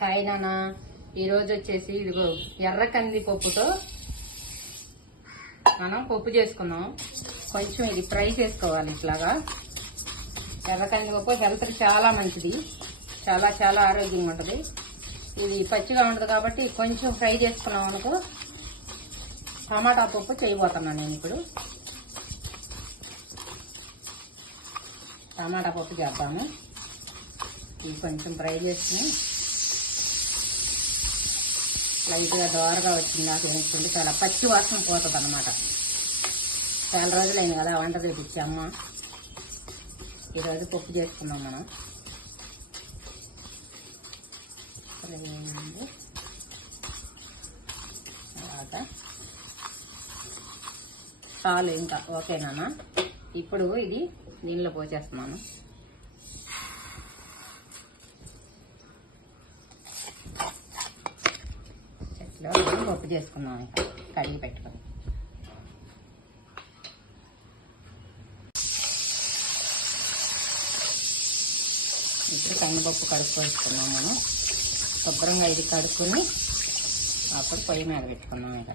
Hi నాన్న. ఈరోజు వచ్చేసి ఇదిగో ఎర్ర కంది పప్పుతో మనం పప్పు చేసుకున్నాం. కొంచెం ఇది ఫ్రై చేసుకోవాలి. ఇట్లాగా ఎర్ర కంది పప్పు హెల్త్కి చాలా మంచిది, చాలా చాలా ఆరోగ్యంగా ఉంటుంది. ఇది పచ్చిగా ఉంటుంది కాబట్టి కొంచెం ఫ్రై చేసుకున్నాం అనుకో. టమాటా పప్పు చేయబోతున్నాను నేను ఇప్పుడు. టమాటా పప్పు చేద్దాము. ఇది కొంచెం ఫ్రై చేసుకుని లైట్గా దోరగా వచ్చింది. నాకు వేసుకుంటే చాలా పచ్చి వాసన పోతుంది అన్నమాట. చాలా రోజులైంది కదా వంట చేపించి అమ్మ. ఈరోజు పప్పు చేసుకున్నాం మనం. తర్వాత చాలు, ఇంకా ఓకేనా. ఇప్పుడు ఇది నీళ్ళలో పోసేస్తున్నాను. పప్పు చేసుకుందాం ఇంకా కడిగి పెట్టుకొని. ఇప్పుడు కందిపప్పు కడుక్కొచ్చుకున్నాం మనం. శుభ్రంగా ఇది కడుక్కొని అప్పుడు పొయ్యి మీద పెట్టుకున్నాం. ఇక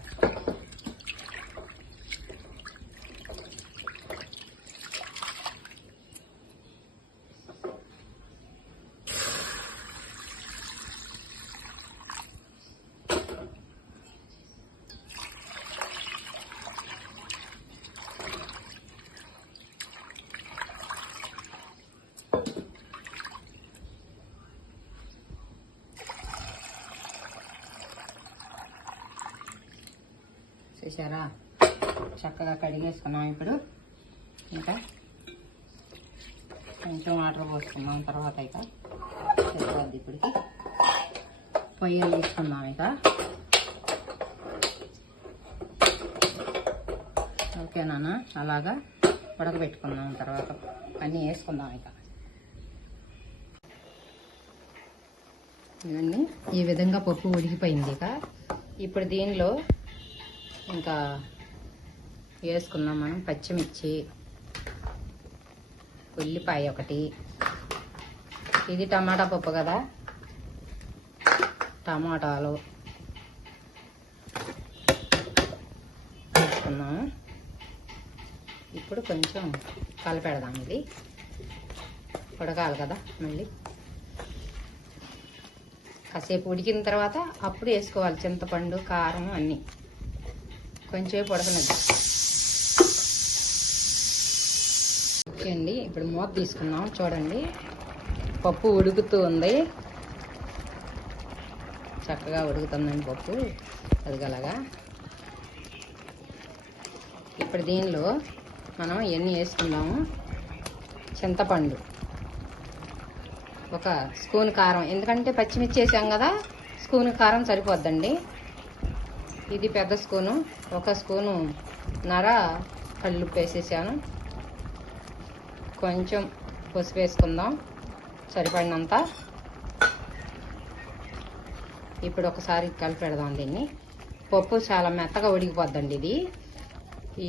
చూసారా, చక్కగా కడిగేసుకున్నాం. ఇప్పుడు ఇంకా కొంచెం వాటర్ పోసుకున్నాం. తర్వాత ఇక సరిపోద్ది. ఇప్పటికి పొయ్యిలు తీసుకున్నాం. ఇక ఓకేనా, అలాగా ఉడకబెట్టుకున్నాం. తర్వాత అన్నీ వేసుకుందాం. ఇక ఇవన్నీ ఈ విధంగా పప్పు ఉడికిపోయింది. ఇక ఇప్పుడు దీనిలో ఇంకా వేసుకుందాం మనం. పచ్చిమిర్చి, ఉల్లిపాయ ఒకటి. ఇది టమాటా పప్పు కదా, టమాటాలు వేసుకున్నాము. ఇప్పుడు కొంచెం కలిపెడదాం. ఇది ఉడకాలి కదా, మళ్ళీ కాసేపు ఉడికిన తర్వాత అప్పుడు వేసుకోవాలి చింతపండు, కారం అన్నీ. కొంచెం ఉడకనిద్దాం. ఓకే అండి, ఇప్పుడు మూత తీసుకున్నాం. చూడండి, పప్పు ఉడుకుతూ ఉంది. చక్కగా ఉడుకుతుందండి పప్పు అదిగలాగా. ఇప్పుడు దీనిలో మనం ఇవన్నీ వేసుకుందాము. చింతపండు, ఒక స్పూన్ కారం, ఎందుకంటే పచ్చిమిర్చి వేసాం కదా, స్పూన్ కారం సరిపోద్దండి. ఇది పెద్ద స్పూను, ఒక స్పూను నర కల్లుప్పు వేసేసాను. కొంచెం పసుపు వేసుకుందాం సరిపడినంత. ఇప్పుడు ఒకసారి కలిపెడదాం దీన్ని. పప్పు చాలా మెత్తగా ఉడికిపోద్దండి ఇది.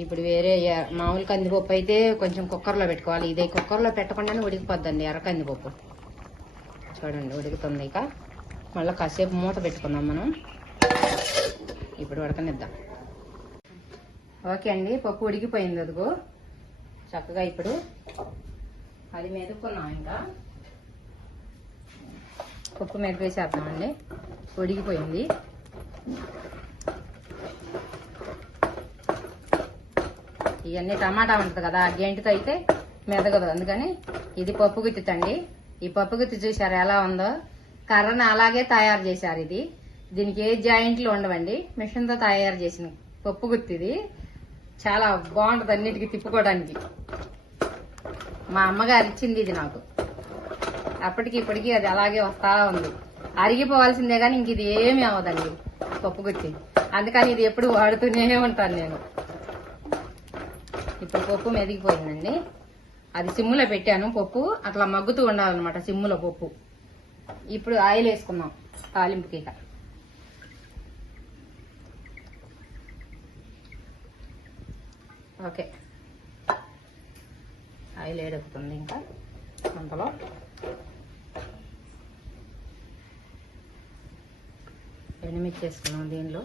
ఇప్పుడు వేరే మామూలు కందిపప్పు అయితే కొంచెం కుక్కర్లో పెట్టుకోవాలి. ఇదే కుక్కర్లో పెట్టకుండానే ఉడికిపోద్దండి ఎర్ర కందిపప్పు. చూడండి ఉడుకుతుంది. ఇక మళ్ళీ కాసేపు మూత పెట్టుకుందాం మనం. ఇప్పుడు ఉడకనిద్దాం. ఓకే అండి, పప్పు ఉడికిపోయింది. అదిగో చక్కగా. ఇప్పుడు అది మెదుపుకున్నాం. ఇంకా పప్పు మెదిపేసేద్దామండి. ఉడికిపోయింది. ఇవన్నీ టమాటా ఉంటుంది కదా, గెంటితో అయితే మెదగదు. అందుకని ఇది పప్పు గుత్తితండి. ఈ పప్పు గుత్తి చూసారు ఎలా ఉందో, కర్రను అలాగే తయారు చేశారు. ఇది దీనికి ఏ జాయింట్లు ఉండవండి, మిషన్తో తయారు చేసిన పప్పు గుత్తి. ఇది చాలా బాగుంటుంది అన్నిటికీ తిప్పుకోవడానికి. మా అమ్మగారు ఇచ్చింది ఇది నాకు. అప్పటికి ఇప్పటికీ అది అలాగే వస్తా ఉంది. అరిగిపోవాల్సిందే కానీ ఇంక ఇది ఏమీ అవ్వదండి పప్పు గుత్తి. అందుకని ఇది ఎప్పుడు వాడుతూనే ఉంటాను నేను. ఇప్పుడు పప్పు మెదిగిపోయిందండి. అది సిమ్ములో పెట్టాను. పప్పు అట్లా మగ్గుతూ ఉండాలన్నమాట సిమ్ములో పప్పు. ఇప్పుడు ఆయిల్ వేసుకుందాం తాలింపుకి. ఇక ఓకే, ఆయిల్ వేడెక్కుతుంది. ఇంకా అంతలో ఎండుమిర్చి వేసుకున్నాం దీనిలో.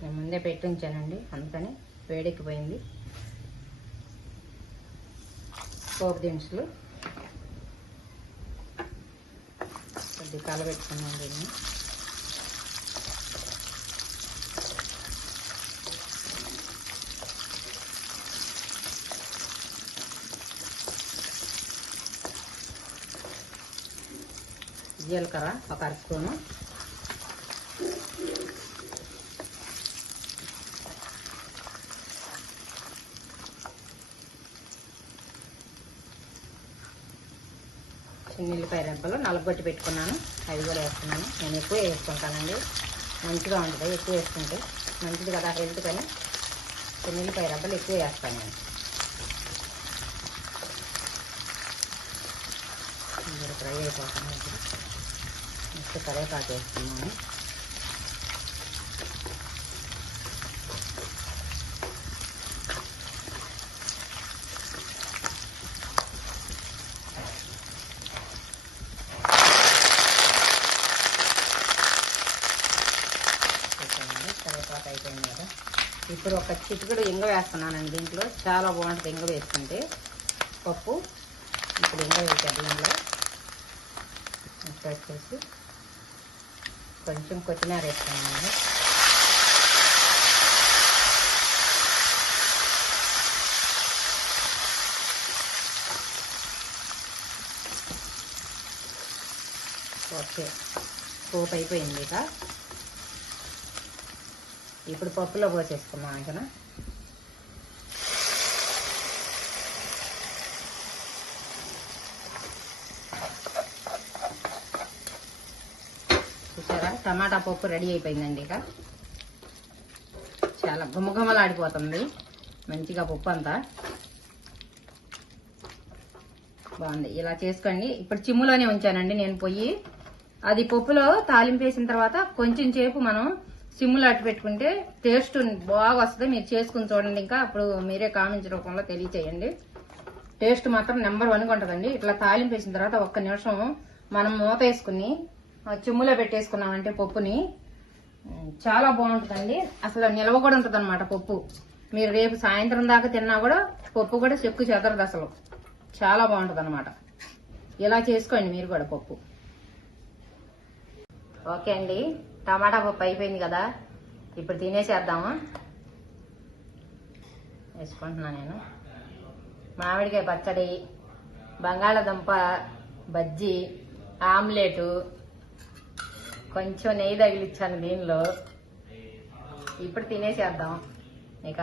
నేను ముందే పెట్టి ఉంచానండి, అందుకని వేడెక్కిపోయింది. పోపు దినుసులు కొద్దిగా కలబెట్టుకున్నాం దీన్ని. జీలకర్ర ఒక అర స్పూను, చిన్నుల్లిపాయ రెబ్బలు నలగొట్టి పెట్టుకున్నాను, అవి కూడా వేస్తున్నాను. నేను ఎక్కువ వేసుకుంటానండి, మంచిగా ఉంటుంది ఎక్కువ వేసుకుంటే, మంచిది కదా హెల్త్ కానీ. చిన్నుల్లిపాయ రెబ్బలు ఎక్కువ వేస్తాను నేను. మీరు ఫ్రై అయిపోతున్నాను. ఇప్పుడు నెక్స్ట్ కరివేపాకు వేస్తున్నాను. కరివేపాకు అయిపోయింది కదా. ఇప్పుడు ఒక చిటికెడు ఇంగ వేస్తున్నానండి దీంట్లో. చాలా బాగుంటుంది ఇంగ వేసుకుంటే పప్పు. ఇప్పుడు ఇంగ వేసాను దీంట్లో. వచ్చేసి కొంచెం కొత్తిమీర వేస్తున్నాను. ఓకే, పోపు అయిపోయింది ఇక. ఇప్పుడు పప్పులో పోసేసుకున్నాం ఇంకా. చూసారా, టమాటా పప్పు రెడీ అయిపోయిందండి. ఇక చాలా గుమగుమలాడిపోతుంది మంచిగా పప్పు అంతా. బాగుంది, ఇలా చేసుకోండి. ఇప్పుడు చిమ్ములోనే ఉంచానండి నేను పొయ్యి. అది పప్పులో తాలింపు వేసిన తర్వాత కొంచెం సేపు మనం సిమ్ములో అట్టు పెట్టుకుంటే టేస్ట్ బాగా వస్తుంది. మీరు చేసుకుని చూడండి. ఇంకా అప్పుడు మీరే కామెంట్స్ రూపంలో తెలియచేయండి. టేస్ట్ మాత్రం నెంబర్ 1గా ఉంటుందండి. ఇట్లా తాలింపు వేసిన తర్వాత ఒక్క నిమిషం మనం మూత వేసుకుని చిమ్ములో పెట్టేసుకున్నామంటే పప్పుని చాలా బాగుంటుందండి. అసలు నిల్వ కూడా ఉంటుంది అనమాట పప్పు. మీరు రేపు సాయంత్రం దాకా తిన్నా కూడా పప్పు కూడా చెక్కు చెదరదు అసలు. చాలా బాగుంటుంది అనమాట. ఇలా చేసుకోండి మీరు కూడా పప్పు. ఓకే అండి, టమాటా పప్పు అయిపోయింది కదా. ఇప్పుడు తినేసేద్దామా. వేసుకుంటున్నా నేను. మామిడికాయ పచ్చడి, బంగాళదుంప బజ్జీ, ఆమ్లెటు, కొంచెం నెయ్యి తగిలిచ్చాను దీనిలో. ఇప్పుడు తినేసేద్దాం ఇక.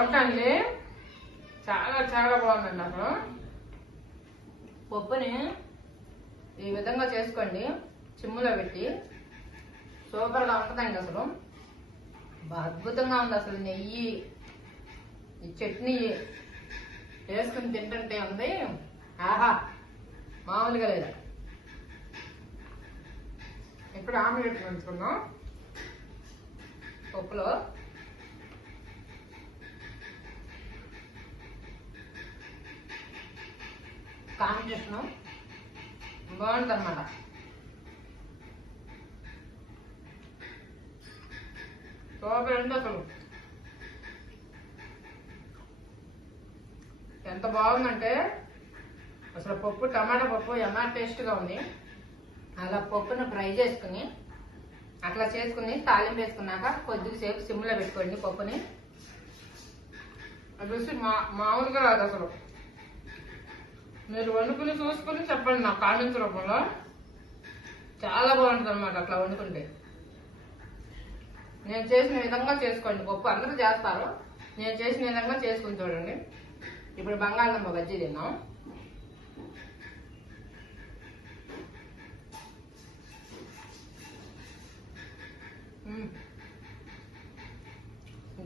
ఓకే అండి, చాలా చాలా బాగుందండి. అసలు పప్పుని ఈ విధంగా చేసుకోండి, చిమ్ములో పెట్టి. సూపర్గా ఉంటుందండి అసలు. అద్భుతంగా ఉంది అసలు. నెయ్యి, ఈ చట్నీ వేసుకుని తింటుంటే ఉంది ఆహా, మామూలుగా లేదు. ఇప్పుడు ఆమ్లెట్ వేసుకున్నాం పప్పులో. కాంబినేషన్ బాగుంటుంది అన్నమాట. సూపర్ అండి అసలు. ఎంత బాగుందంటే అసలు పప్పు, టమాటా పప్పు ఎంత టేస్ట్గా ఉంది. అలా పప్పును ఫ్రై చేసుకుని అట్లా చేసుకుని తాలింపు వేసుకున్నాక కొద్దిసేపు సిమ్లో పెట్టుకోండి పప్పుని. అది వచ్చి మామూలుగా రాదు అసలు. మీరు వండుకుని చూసుకుని చెప్పండి నా కామెంట్స్ రూపంలో. చాలా బాగుంటుంది అనమాట అట్లా వండుకుంటే. నేను చేసిన విధంగా చేసుకోండి పప్పు. అందరూ చేస్తారు, నేను చేసిన విధంగా చేసుకుని చూడండి. ఇప్పుడు బంగాళదుంప బజ్జీ తిన్నాం.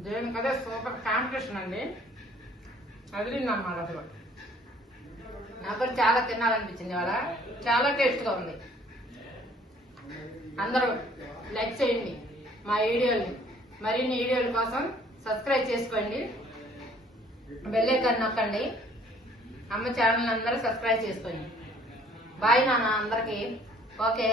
దేనికదే సూపర్ కాంపిటీషన్ అండి. అది తిన్నమాట అసలు. నాకు కూడా చాలా తినాలనిపించింది ఇవాళ. చాలా టేస్ట్ గా ఉంది. అందరూ లైక్ చేయండి మా వీడియోని. మరిన్ని వీడియోల కోసం సబ్స్క్రైబ్ చేసుకోండి, బెల్ ఐకాన్ నొక్కండి. అమ్మ ఛానల్ అందరూ సబ్స్క్రైబ్ చేసుకోండి. బాయ్ నాన్న అందరికి. ఓకే.